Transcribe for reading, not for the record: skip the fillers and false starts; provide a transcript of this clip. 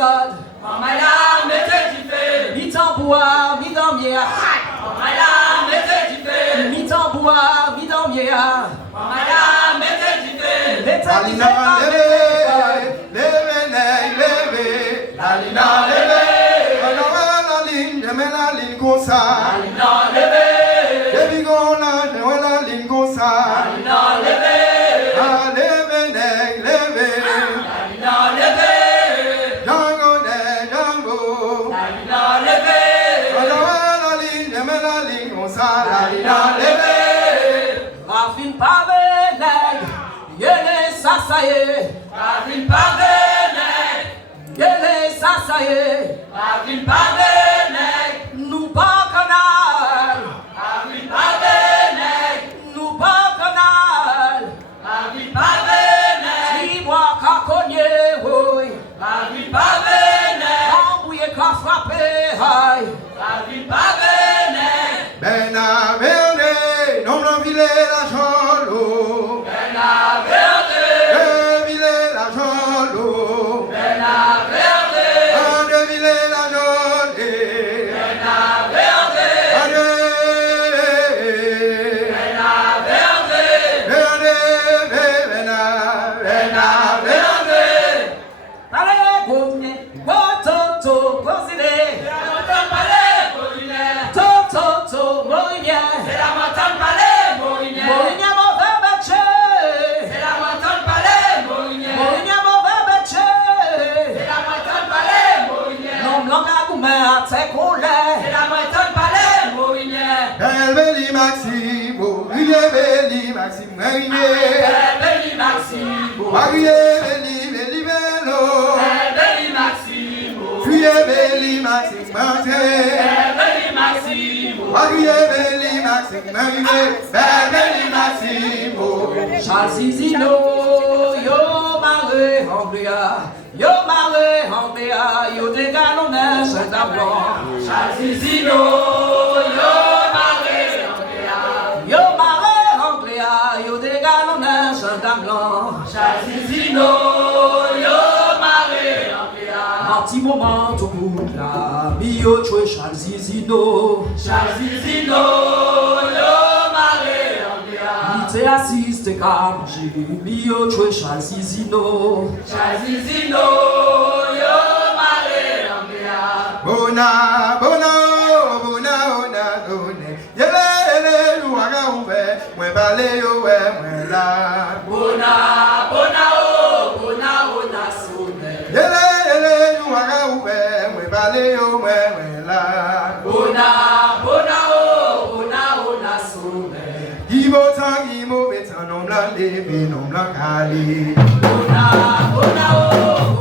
soldes. Mamaya, mettez du feu. Mi-tambour, mi-damier. Mamaya, mettez du feu. Mi-tambour, mi-damier. Mamaya, mettez du feu. Mettez du feu. Alina leve, la ligne, je mets la ligne comme ça. Alina leve, Baby go là, je mets la ligne comme ça. Alina leve, Ah leve, leve, Alina leve, Django, Django. Alina leve, La ligne, je mets la ligne comme ça. Alina leve, Rafine pavé, nèg. Yele, ça, ça y est. Ravine pavé, Yele, ça, ça y est. Ravine pavé, Nous pas canal. Ravine pavé, Nous pas canal. Ravine pavé, Si moi qu'a cogné, oui. Ravine pavé, Embrouillé qu'a frappé, aïe. Ravine pavé, Ben à Verne, non non vile la cholo. Bena verde, Vile la cholo. Bena verde, Ah vile la cholo. Bena verde, Bena verde, Allez, goûtez, goûtez, goûtez. Toto, moïnia. c'est la montagne palais, Moïnier. Moïnia, mauvais bêché. C'est la montagne palais, Moïnier. Moïnia, mauvais bêché. C'est la montagne palais, Moïnier. Non, blanc à goumé à tes collègues. C'est la montagne palais, Moïnier. Belli Maximo, Belli Maximo, Belli Maximo. Belli Bello, Belli Maximo. Belli Maximo, Belli Maximo. Belli Maximo, Charles Zizino, yo maré Anglia. Yo maré Anglia. Yo des galonnais, c'est d'abord. Chazizino, yo maré, Yo maré Anglia. Yo des galonnais, c'est d'abord. Chazizino, yo maré, Un petit moment tout bout là. Mio choué Charles Zizino. Chazizino, yo maré, T'es assis, t'es calme, j'ai mio choué Charles Zizino. Chazizino, yo maré, Bona, bona, bona, bona, bona, yele, luaga uve, mwen bale yo we, mwen la. Bona, bona, oh, bona, sonne. Yele, luaga uve, mwen bale yo we, mwen la. Bona, oh, bona, sonne. Ibo tang, imo betan, nom la lebe, nom la kale. Bona, oh,